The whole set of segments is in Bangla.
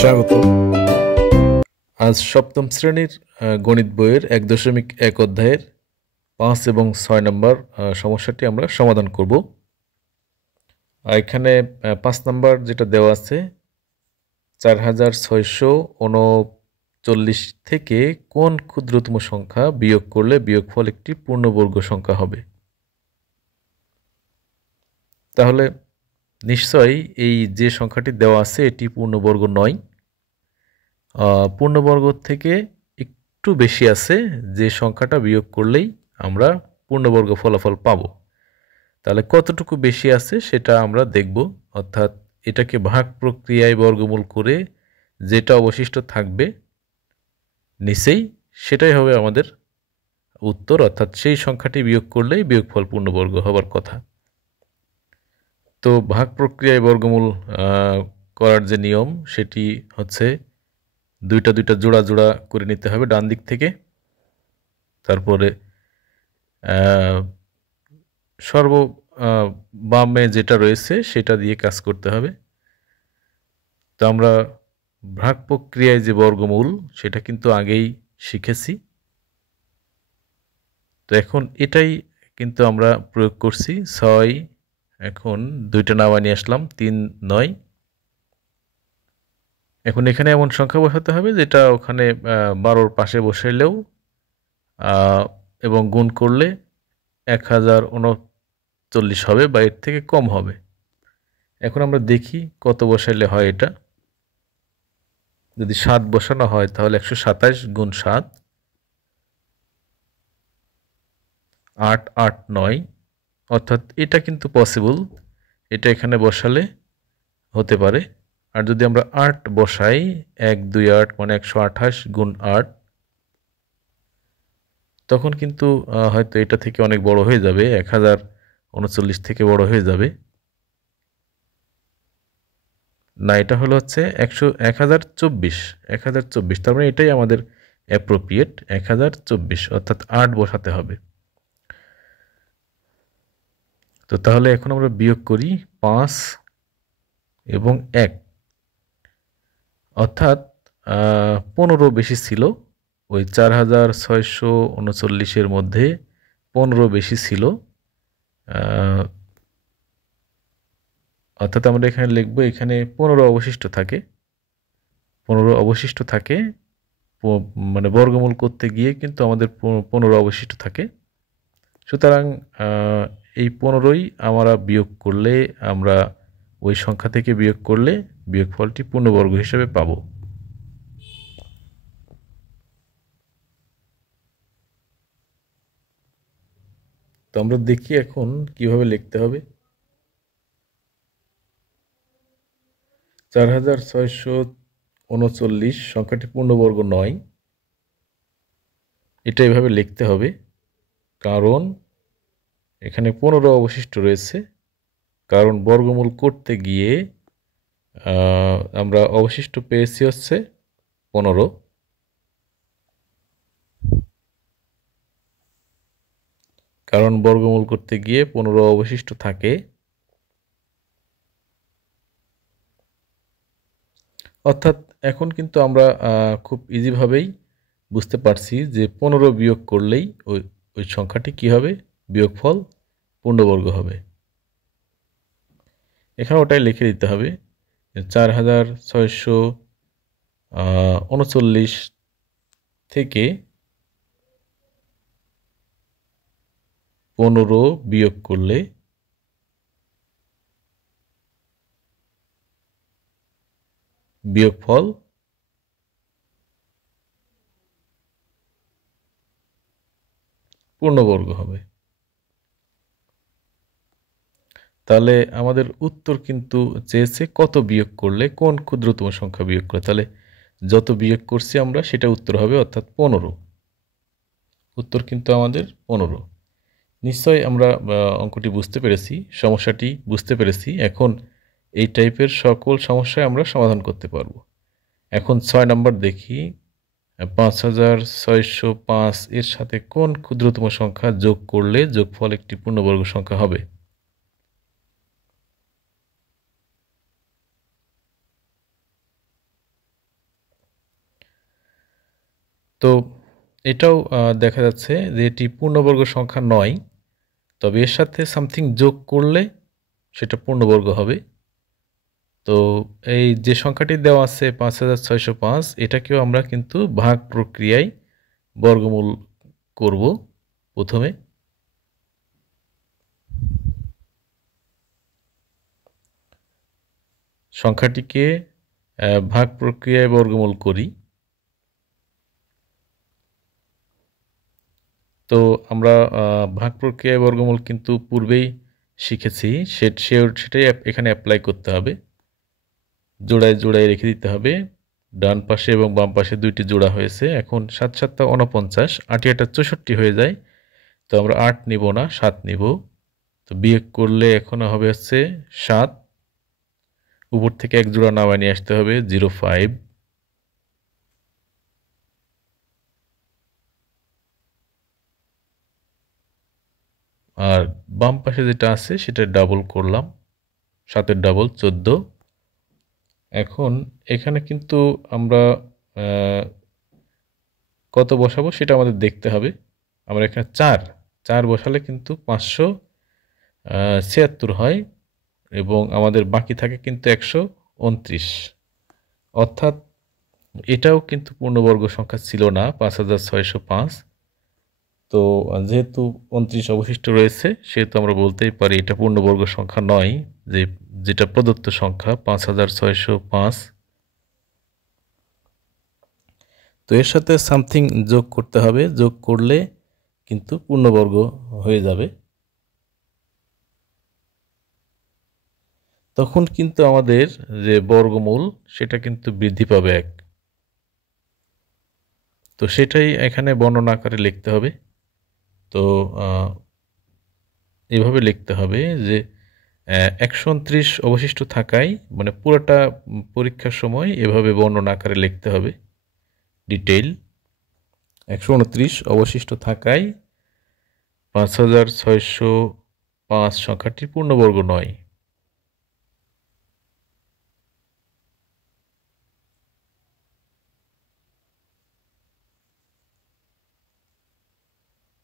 স্বাগত। আজ সপ্তম শ্রেণীর গণিত বইয়ের ১.১ অধ্যায়ের ৫ এবং ৬ নম্বর সমস্যাটি আমরা সমাধান করব। এখানে ৫ নম্বর যেটা দেওয়া আছে ৪৬৩৯ থেকে কোন ক্ষুদ্রতম সংখ্যা বিয়োগ করলে বিয়োগফল একটি পূর্ণবর্গ সংখ্যা হবে। তাহলে নিশ্চয়ই এই যে সংখ্যাটি দেওয়া আছে এটি পূর্ণবর্গ নয়। পূর্ণবর্গ থেকে একটু বেশি আছে যে সংখ্যাটা বিয়োগ করলেই আমরা পূর্ণবর্গ ফলাফল পাব। তাহলে কতটুকু বেশি আছে সেটা আমরা দেখব, অর্থাৎ এটাকে ভাগ প্রক্রিয়ায় বর্গমূল করে যেটা অবশিষ্ট থাকবে নিচেই সেটাই হবে আমাদের উত্তর, অর্থাৎ সেই সংখ্যাটি বিয়োগ করলেই বিয়োগফল পূর্ণবর্গ হবার কথা। তো ভাগ প্রক্রিয়ায় বর্গমূল করার যে নিয়ম সেটি হচ্ছে দুইটা জোড়া জোড়া করে নিতে হবে ডান দিক থেকে, তারপরে বামে যেটা রয়েছে সেটা দিয়ে কাজ করতে হবে। তো আমরা ভাগ প্রক্রিয়ায় যে বর্গমূল সেটা কিন্তু আগেই শিখেছি, তো এখন এটাই কিন্তু আমরা প্রয়োগ করছি। ৬ এখন দুইটা নামা নিয়ে আসলাম, ৩ ৯। এখন এখানে এমন সংখ্যা বসাতে হবে যেটা ওখানে ১২র পাশে বসাইলেও এবং গুণ করলে ১০৩৯ হবে বা এর থেকে কম হবে। এখন আমরা দেখি কত বসাইলে হয় এটা। যদি ৭ বসানো হয় তাহলে ১২৭ গুণ ৭ ৮ ৮ ৯, অর্থাৎ এটা কিন্তু পসিবল, এটা এখানে বসালে হতে পারে। আর যদি আমরা ৮ বসাই ১ ২ ৮ মানে ১২৮ গুণ ৮, তখন কিন্তু হয়তো এটা থেকে অনেক বড় হয়ে যাবে, ১০৩৯ থেকে বড় হয়ে যাবে না। এটা হলো হচ্ছে ১০২৪, তার মানে এটাই আমাদের অ্যাপ্রোপ্রিয়েট ১০২৪, অর্থাৎ ৮ বসাতে হবে। তো তাহলে এখন আমরা বিয়োগ করি ৫ এবং ১, অর্থাৎ ১৫ বেশি ছিল, ওই ৪৬৩৯ মধ্যে ১৫ বেশি ছিল, অর্থাৎ আমরা এখানে লিখব এখানে ১৫ অবশিষ্ট থাকে। ১৫ অবশিষ্ট থাকে মানে বর্গমূল করতে গিয়ে কিন্তু আমাদের ১৫ অবশিষ্ট থাকে। সুতরাং এই ১৫ই আমরা বিয়োগ করলে, আমরা ওই সংখ্যা থেকে বিয়োগ করলে বিয়োগফলটি পূর্ণবর্গ হিসেবে পাব। তো আমরা দেখি এখন কিভাবে লিখতে হবে। ৪৬৩৯ সংখ্যাটি পূর্ণবর্গ নয়, এটা এভাবে লিখতে হবে কারণ এখানে ১৫ অবশিষ্ট রয়েছে। কারণ বর্গমূল করতে গিয়ে আমরা অবশিষ্ট পেয়েছি হচ্ছে ১৫, কারণ বর্গমূল করতে গিয়ে ১৫ অবশিষ্ট থাকে, অর্থাৎ এখন কিন্তু আমরা খুব ইজিভাবেই বুঝতে পারছি যে ১৫ বিয়োগ করলেই ওই সংখ্যাটি কি হবে, বিয়োগফল পূর্ণবর্গ হবে। এখানে ওটাই লিখে দিতে হবে ৪৬৩৯ থেকে ১৫ বিয়োগ করলে বিয়োগফল পূর্ণবর্গ হবে। তাহলে আমাদের উত্তর কিন্তু চেয়েছে কত বিয়োগ করলে, কোন ক্ষুদ্রতম সংখ্যা বিয়োগ করে। তাহলে যত বিয়োগ করছি আমরা সেটা উত্তর হবে, অর্থাৎ ১৫। উত্তর কিন্তু আমাদের ১৫। নিশ্চয়ই আমরা অঙ্কটি বুঝতে পেরেছি, সমস্যাটি বুঝতে পেরেছি। এখন এই টাইপের সকল সমস্যায় আমরা সমাধান করতে পারব। এখন ৬ নম্বর দেখি, ৫৬০৫ এর সাথে কোন ক্ষুদ্রতম সংখ্যা যোগ করলে যোগফল একটি পূর্ণবর্গ সংখ্যা হবে। তো এটাও দেখা যাচ্ছে যে এটি পূর্ণবর্গ সংখ্যা নয়, তবে এর সাথে সামথিং যোগ করলে সেটা পূর্ণবর্গ হবে। তো এই যে সংখ্যাটি দেওয়া আছে ৫,৬০৫, এটাকেও আমরা কিন্তু ভাগ প্রক্রিয়ায় বর্গমূল করব প্রথমে। সংখ্যাটিকে ভাগ প্রক্রিয়ায় বর্গমূল করি। তো আমরা ভাগ প্রক্রিয়ায় বর্গমূল কিন্তু পূর্বেই শিখেছি, সেটাই এখানে অ্যাপ্লাই করতে হবে। জোড়ায় জোড়ায় রেখে দিতে হবে, ডান পাশে এবং বাম পাশে দুইটি জোড়া হয়েছে। এখন ৭ ৭ ৪৯, ৮ ৮ ৬৪ হয়ে যায়। তো আমরা ৮ নিব না, ৭ নিব। তো বিয়োগ করলে এখন হবে হচ্ছে ৭, উপর থেকে এক জোড়া নামায় নিয়ে আসতে হবে 05, আর বাম পাশে যেটা আছে সেটা ডাবল করলাম, ৭-এর ডাবল ১৪। এখন এখানে কিন্তু আমরা কত বসাবো সেটা আমাদের দেখতে হবে। আমরা এখানে ৪ বসালে কিন্তু ৫৭৬ হয় এবং আমাদের বাকি থাকে কিন্তু ১২৯, অর্থাৎ এটাও কিন্তু পূর্ণবর্গ সংখ্যা ছিল না ৫,৬০৫। তো যেহেতু ২৯ অবশিষ্ট রয়েছে, সেহেতু আমরা বলতেই পারি এটা পূর্ণবর্গ সংখ্যা নয়, যেটা প্রদত্ত সংখ্যা ৫,৬০৫। তো এর সাথে সামথিং যোগ করতে হবে, যোগ করলে কিন্তু পূর্ণবর্গ হয়ে যাবে। তখন কিন্তু আমাদের যে বর্গমূল সেটা কিন্তু বৃদ্ধি পাবে ১। তো সেটাই এখানে বর্ণনা আকারে লিখতে হবে। তো এভাবে লিখতে হবে যে ১২৯ অবশিষ্ট থাকায়, মানে পুরোটা পরীক্ষার সময় এভাবে বর্ণনা আকারে লিখতে হবে ডিটেইল। ১২৯ অবশিষ্ট থাকায় ৫,৬০৫ সংখ্যাটি পূর্ণবর্গ নয়।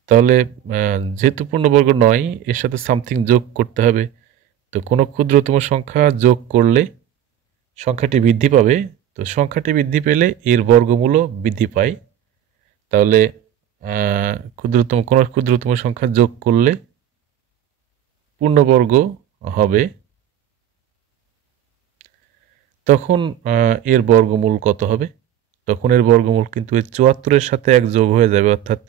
তাহলে যেহেতু পূর্ণবর্গ নয়, এর সাথে সামথিং যোগ করতে হবে। তো কোনো ক্ষুদ্রতম সংখ্যা যোগ করলে সংখ্যাটি বৃদ্ধি পাবে। তো সংখ্যাটি বৃদ্ধি পেলে এর বর্গমূলও বৃদ্ধি পায়। তাহলে কোনো ক্ষুদ্রতম সংখ্যা যোগ করলে পূর্ণবর্গ হবে। তখন এর বর্গমূল কত হবে? তখন এর বর্গমূল কিন্তু এই ৭৪-এর সাথে ১ যোগ হয়ে যাবে, অর্থাৎ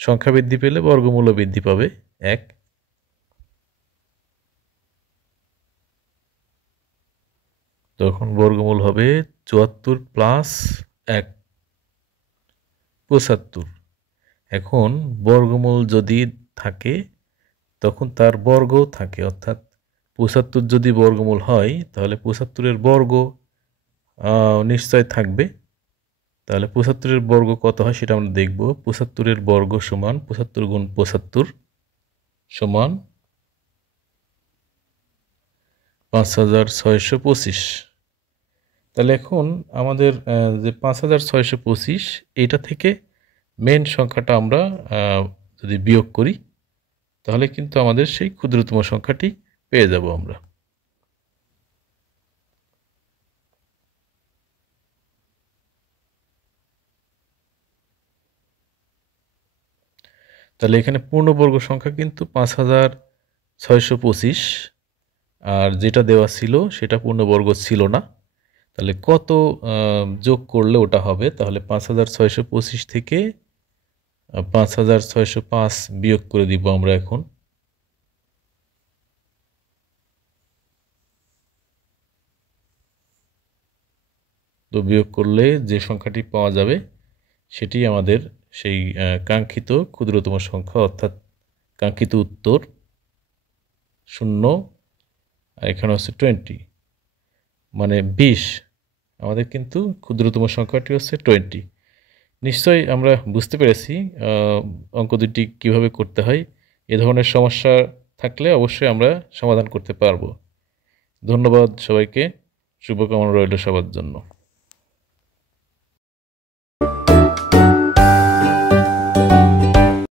সংখ্যা বৃদ্ধি পেলে বর্গমূলও বৃদ্ধি পাবে ১। তখন বর্গমূল হবে ৭৪ প্লাস ১, ৭৫। এখন বর্গমূল যদি থাকে তখন তার বর্গও থাকে, অর্থাৎ ৭৫ যদি বর্গমূল হয় তাহলে ৭৫-এর বর্গ নিশ্চয় থাকবে। তাহলে ৭৫-এর বর্গ কত হয় সেটা আমরা দেখব। ৭৫-এর বর্গ সমান ৭৫ গুণ ৭৫ সমান ৫,৬২৫। তাহলে এখন আমাদের যে ৫,৬২৫, এটা থেকে মেন সংখ্যাটা আমরা যদি বিয়োগ করি তাহলে কিন্তু আমাদের সেই ক্ষুদ্রতম সংখ্যাটি পেয়ে যাব আমরা। তাহলে এখানে পূর্ণবর্গ সংখ্যা কিন্তু ৫,৬২৫, আর যেটা দেওয়া ছিল সেটা পূর্ণবর্গ ছিল না। তাহলে কত যোগ করলে ওটা হবে? তাহলে ৫,৬২৫ থেকে ৫,৬০৫ বিয়োগ করে দিব আমরা এখন। তো বিয়োগ করলে যে সংখ্যাটি পাওয়া যাবে সেটি আমাদের সেই কাঙ্ক্ষিত ক্ষুদ্রতম সংখ্যা, অর্থাৎ কাঙ্ক্ষিত উত্তর 0, আর এখানে হচ্ছে 20, মানে 20। আমাদের কিন্তু ক্ষুদ্রতম সংখ্যাটি হচ্ছে 20। নিশ্চয়ই আমরা বুঝতে পেরেছি অঙ্ক দুটি কীভাবে করতে হয়। এ ধরনের সমস্যা থাকলে অবশ্যই আমরা সমাধান করতে পারব। ধন্যবাদ সবাইকে, শুভকামনা রইল সবার জন্য।